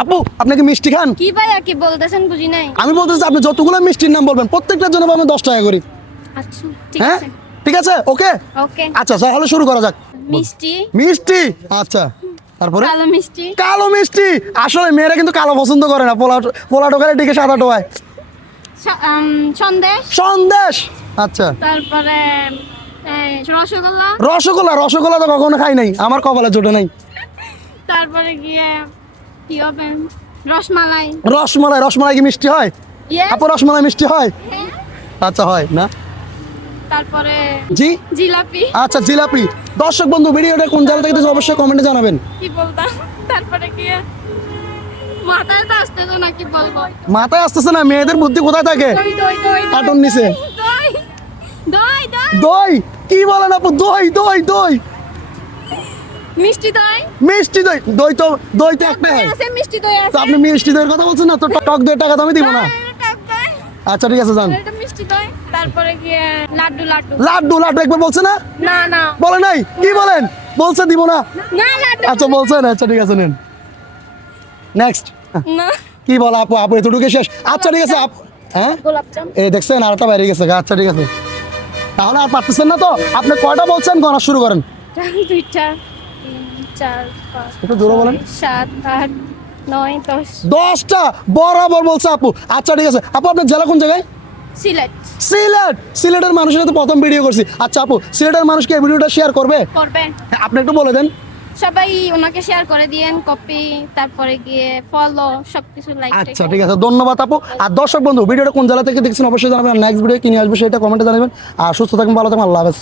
আপু আপনি কি মিষ্টি খান? কি ভাইয়া কি বলতেছেন বুঝি নাই। আমি বলতেছি আপনি যতগুলো মিষ্টির নাম বলবেন প্রত্যেকটার জন্য আমি 10 টাকা করি। আচ্ছা ঠিক হ্যাঁ আছে। ঠিক আছে ওকে। ওকে। আচ্ছা তাহলে শুরু করা যাক। মিষ্টি, মিষ্টি আচ্ছা তারপরে কালো মিষ্টি, কালো মিষ্টি। আসলে মেয়েরা কিন্তু কালো পছন্দ করে না, পোলা টোকারে দিকে সাদা টোয়ায়। সন্দেশ, সন্দেশ আচ্ছা। তারপরে রসগোল্লা, রসগোল্লা। রসগোল্লা তো কখনো খাই নাই, আমার কপালে জোটে নাই। তারপরে গিয়ে কি হবে, রসমালাই। রসমালাই। রসমালাই কি মিষ্টি হয়? Yes. আপু রসমালাই মিষ্টি হয়? হ্যাঁ। আচ্ছা হয় না। তারপরে জি জিলাপি। আচ্ছা জিলাপি। দর্শক বন্ধু ভিডিওটা কোন জায়গা থেকে দেখছেন অবশ্যই কমেন্টে জানাবেন। কি বলতাম, তারপরে গিয়ে মাথায় তো আসতে তো না, কি বলবো। মাথায় আসতেছে না, মেয়েদের বুদ্ধি কোথায় থাকে? দই দই দই দই, কার্টুন নিচে। দই দই দই, দই। কি বলেন আপু? দই দই দই মিষ্টি দই। মিষ্টি দই। দই তো একটা হয়। আছে মিষ্টি দই তো আছে। আপনি মিষ্টি দইয়ের কথা বলছেন না, তো টক দইয়ের টাকা তো আমি দিব না। টক দই, আচ্ছা ঠিক আছে যান। এটা মিষ্টি দই। তারপরে গিয়ে লাড্ডু লাড্ডু। লাড্ডু। লাড্ডু একবার বলছে না? না না বলে নাই? কি বলেন? বলছে দিব না। না লাড্ডু। আচ্ছা বলছেন, আচ্ছা ঠিক আছে নেন নেক্সট। না কি বল আপু? আপু এতটুকু শেষ? আচ্ছা ঠিক আছে হ্যাঁ গোলাপ জাম। এই দেখছেন আরেকটা বাইরে গেছে। আচ্ছা ঠিক আছে তাহলে আর পারতেছেন না তো আপনি কয়টা বলছেন গণা শুরু করেন। 2 4 4 5 একটু জোরে বলেন। 7 8 9 10। 10টা বরাবর বলছে আপু। আচ্ছা ঠিক আছে আপু আপনার জেলা কোন জায়গায়? সিলেট সিলেট। সিলেটের মানুষের সাথে প্রথম ভিডিও করছি। আচ্ছা আপু সিলেটের মানুষকে এই ভিডিওটা শেয়ার করবে? করবে হ্যাঁ, আপনি একটু বলে দেন। সবাই, ওনাকে শেয়ার করে দিয়েন, কপি, তারপরে গিয়ে ফলো, সবকিছু লাইক। আচ্ছা ঠিক আছে ধন্যবাদ আপু। আর দর্শক বন্ধু ভিডিওটা কোন জেলা থেকে দেখছেন অবশ্যই জানাবেন। নেক্সট ভিডিও কি নিয়ে আসবে সেটা কমেন্টে জানাবেন। আর সুস্থ থাকবেন, ভালো থাকবেন, আল্লাহ হাফেজ।